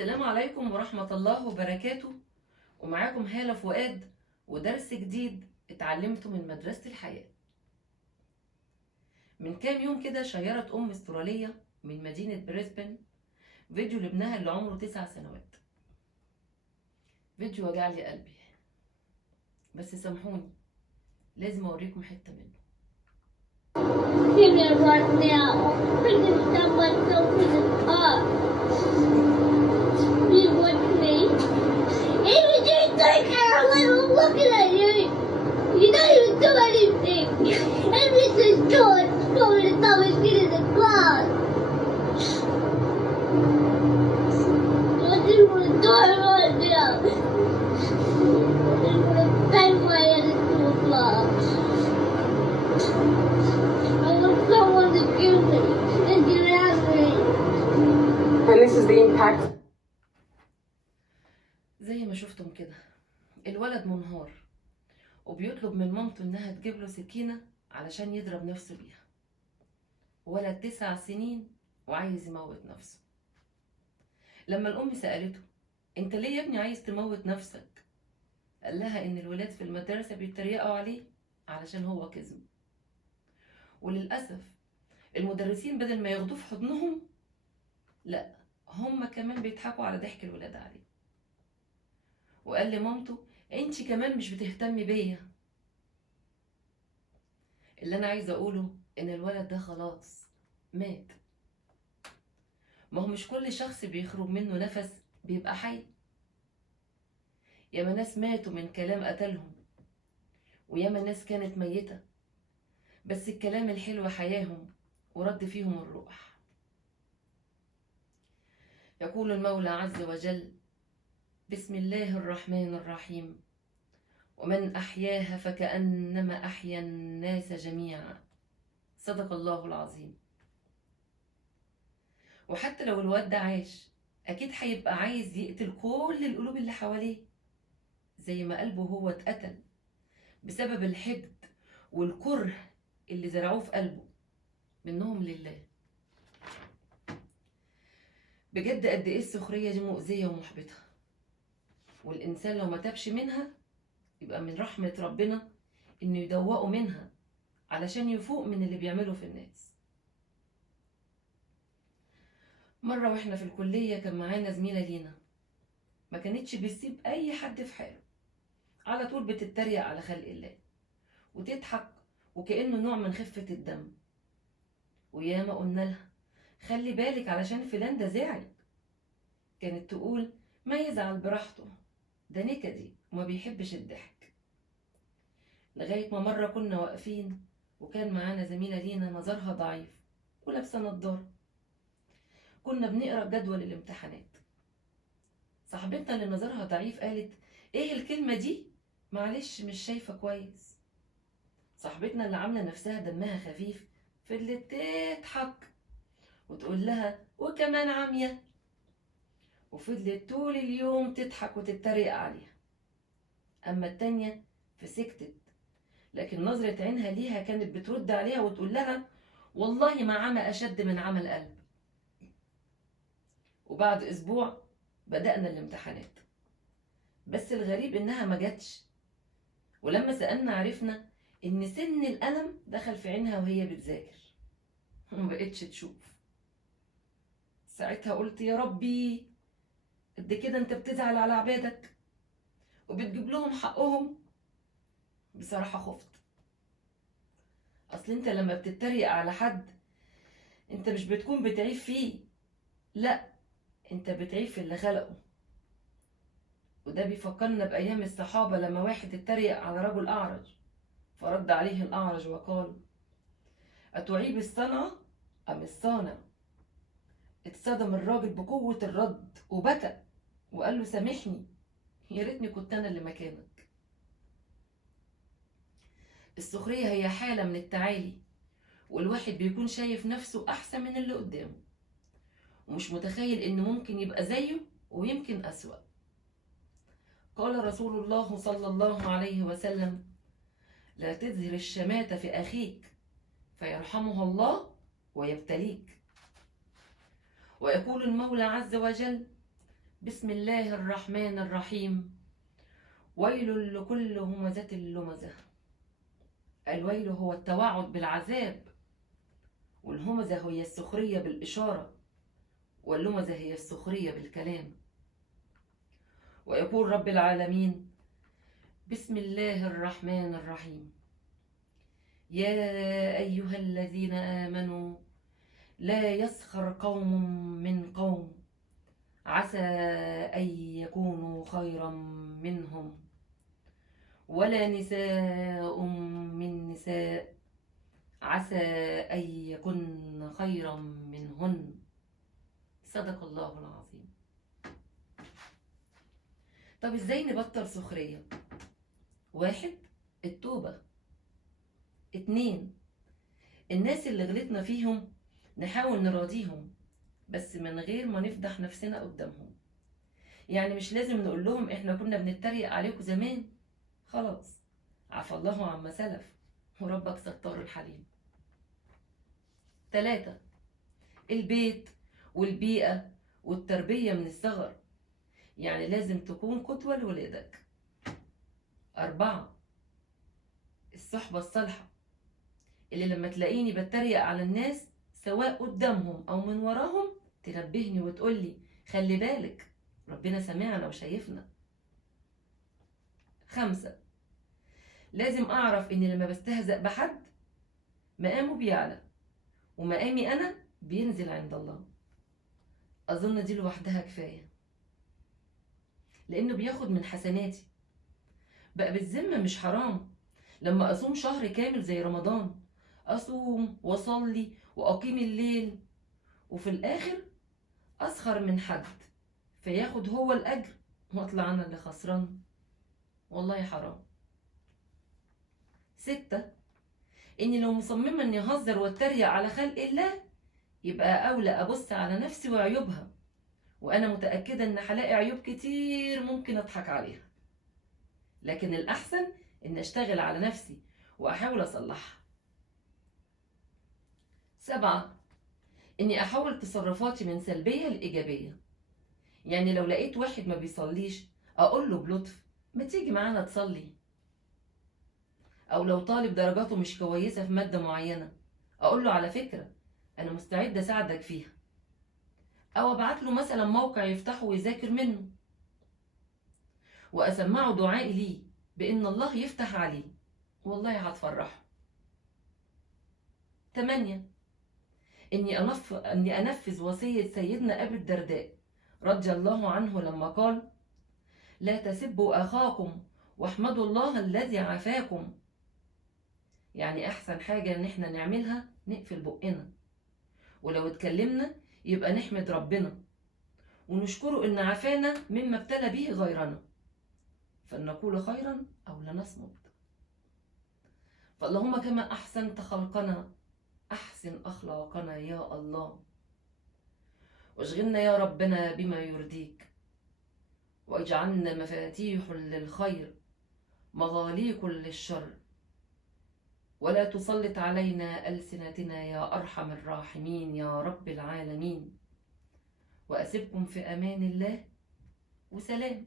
السلام عليكم ورحمة الله وبركاته. ومعاكم هالة فؤاد ودرس جديد اتعلمته من مدرسة الحياة. من كام يوم كده شيرت أم استرالية من مدينة بريسبن فيديو لابنها اللي عمره 9 سنوات. فيديو وجع لي قلبي، بس سامحوني لازم أوريكم حتة منه. Give me right now. Bringing someone so to the top. You want me? Even you think I'm looking at you. You don't even do anything. And Mrs. George told me to come and get in the class. I didn't want to do it right now. I didn't want to bang my head into a class. I want someone to kill me and get at me. And this is the impact. زي ما شفتم كده الولد منهار وبيطلب من مامته انها تجيب له سكينة علشان يضرب نفسه بيها. ولد 9 سنين وعايز يموت نفسه. لما الأم سألته انت ليه يا ابني عايز تموت نفسك؟ قال لها ان الولاد في المدرسة بيتريقوا عليه علشان هو كذب. وللأسف المدرسين بدل ما ياخدوه في حضنهم لا هم كمان بيضحكوا على ضحك الولاد عليه. وقال لمامته انتي كمان مش بتهتمي بيا. اللي انا عايزه اقوله ان الولد ده خلاص مات. ما هو مش كل شخص بيخرج منه نفس بيبقى حي. ياما ناس ماتوا من كلام قتلهم، وياما ناس كانت ميتة بس الكلام الحلو حياهم ورد فيهم الروح. يقول المولى عز وجل: بسم الله الرحمن الرحيم، ومن أحياها فكأنما أحيا الناس جميعا. صدق الله العظيم. وحتى لو الواد ده عاش أكيد هيبقى عايز يقتل كل القلوب اللي حواليه زي ما قلبه هو اتقتل بسبب الحقد والكره اللي زرعوه في قلبه منهم لله. بجد قد ايه السخرية دي مؤذية ومحبطة، والإنسان لو ما تابش منها يبقى من رحمة ربنا إنه يدوقه منها علشان يفوق من اللي بيعمله في الناس. مرة واحنا في الكلية كان معانا زميلة لينا ما كانتش بتسيب أي حد في حاله، على طول بتتريق على خلق الله وتضحك وكأنه نوع من خفة الدم. وياما قلنا لها خلي بالك علشان فلان ده زعل، كانت تقول ما يزعل براحته ده نكدي وما بيحبش الضحك. لغاية ما مرة كنا واقفين وكان معانا زميلة لينا نظرها ضعيف ولابسة نضارة، كنا بنقرأ جدول الامتحانات. صاحبتنا اللي نظرها ضعيف قالت ايه الكلمة دي؟ معلش مش شايفة كويس. صاحبتنا اللي عاملة نفسها دمها خفيف فضلت تضحك وتقول لها وكمان عمية، وفضلت طول اليوم تضحك وتتريق عليها. أما التانية فسكتت، لكن نظرة عينها ليها كانت بترد عليها وتقول لها والله ما عمى أشد من عمى القلب. وبعد أسبوع بدأنا الامتحانات، بس الغريب إنها ما جاتش. ولما سألنا عرفنا إن سن الألم دخل في عينها وهي بتذاكر ومبقتش تشوف. ساعتها قلت يا ربي قد كده انت بتزعل على عبادك وبتجيب لهم حقهم. بصراحة خفت، اصل انت لما بتتريق على حد انت مش بتكون بتعيب فيه، لا انت بتعيب في اللي خلقه. وده بيفكرنا بأيام الصحابة لما واحد اتريق على رجل أعرج فرد عليه الأعرج وقال أتعيب الصنعة أم الصانع؟ اتصدم الراجل بقوة الرد وبكى وقال له سامحني، يا ريتني كنت أنا اللي مكانك. السخرية هي حالة من التعالي، والواحد بيكون شايف نفسه أحسن من اللي قدامه ومش متخيل إنه ممكن يبقى زيه ويمكن أسوأ. قال رسول الله صلى الله عليه وسلم لا تظهر الشماتة في أخيك فيرحمه الله ويبتليك. ويقول المولى عز وجل بسم الله الرحمن الرحيم. ويل لكل همزة لمزة. الويل هو التوعد بالعذاب، والهمزة هي السخرية بالإشارة، واللمزة هي السخرية بالكلام. ويقول رب العالمين: بسم الله الرحمن الرحيم. يا أيها الذين آمنوا لا يسخر قوم من قوم عسى أن يكونوا خيرا منهم، ولا نساء من نساء عسى أن يكن خيرا منهن. صدق الله العظيم. طب ازاي نبطل سخرية؟ 1. التوبة. 2. الناس اللي غلطنا فيهم نحاول نراضيهم، بس من غير ما نفضح نفسنا قدامهم. يعني مش لازم نقول لهم احنا كنا بنتريق عليكم زمان، خلاص عفى الله عما سلف وربك ستار الحليم. 3. البيت والبيئة والتربية من الصغر، يعني لازم تكون قدوة لولادك. 4. الصحبة الصالحة، اللي لما تلاقيني بتريق على الناس سواء قدامهم أو من وراهم تنبهني وتقولي خلي بالك ربنا سمعنا وشايفنا. 5. لازم أعرف إني لما بستهزأ بحد مقامه بيعلى ومقامي أنا بينزل عند الله. أظن دي لوحدها كفاية، لأنه بياخد من حسناتي. بقى بالذمة مش حرام لما أصوم شهر كامل زي رمضان، أصوم وأصلي وأقيم الليل، وفي الآخر أسخر من حد فياخد هو الأجر وأطلع أنا اللي خسران؟ والله حرام. 6. إني لو مصممة إني أهزر وأتريق على خلق الله يبقى أولى أبص على نفسي وعيوبها، وأنا متأكدة إن هلاقي عيوب كتير ممكن أضحك عليها، لكن الأحسن إن أشتغل على نفسي وأحاول أصلحها. 7. إني أحول تصرفاتي من سلبية لإيجابية. يعني لو لقيت واحد ما بيصليش أقول له بلطف ما تيجي معانا تصلي، أو لو طالب درجاته مش كويسة في مادة معينة أقول له على فكرة أنا مستعدة أساعدك فيها، أو أبعت له مثلا موقع يفتحه ويذاكر منه، وأسمعه دعائي ليه بإن الله يفتح عليه، والله هتفرحه. 8. إني أنفذ وصية سيدنا أبي الدرداء رضي الله عنه لما قال: لا تسبوا أخاكم واحمدوا الله الذي عافاكم. يعني أحسن حاجة إن احنا نعملها نقفل بقنا، ولو اتكلمنا يبقى نحمد ربنا ونشكره إن عافانا مما ابتلى به غيرنا، فلنقول خيرا أو لنصمت. فاللهم كما أحسنت خلقنا أحسن أخلاقنا يا الله، واشغلنا يا ربنا بما يرضيك، واجعلنا مفاتيح للخير مغاليق للشر، ولا تسلط علينا ألسنتنا يا أرحم الراحمين يا رب العالمين. وأسيبكم في أمان الله وسلام.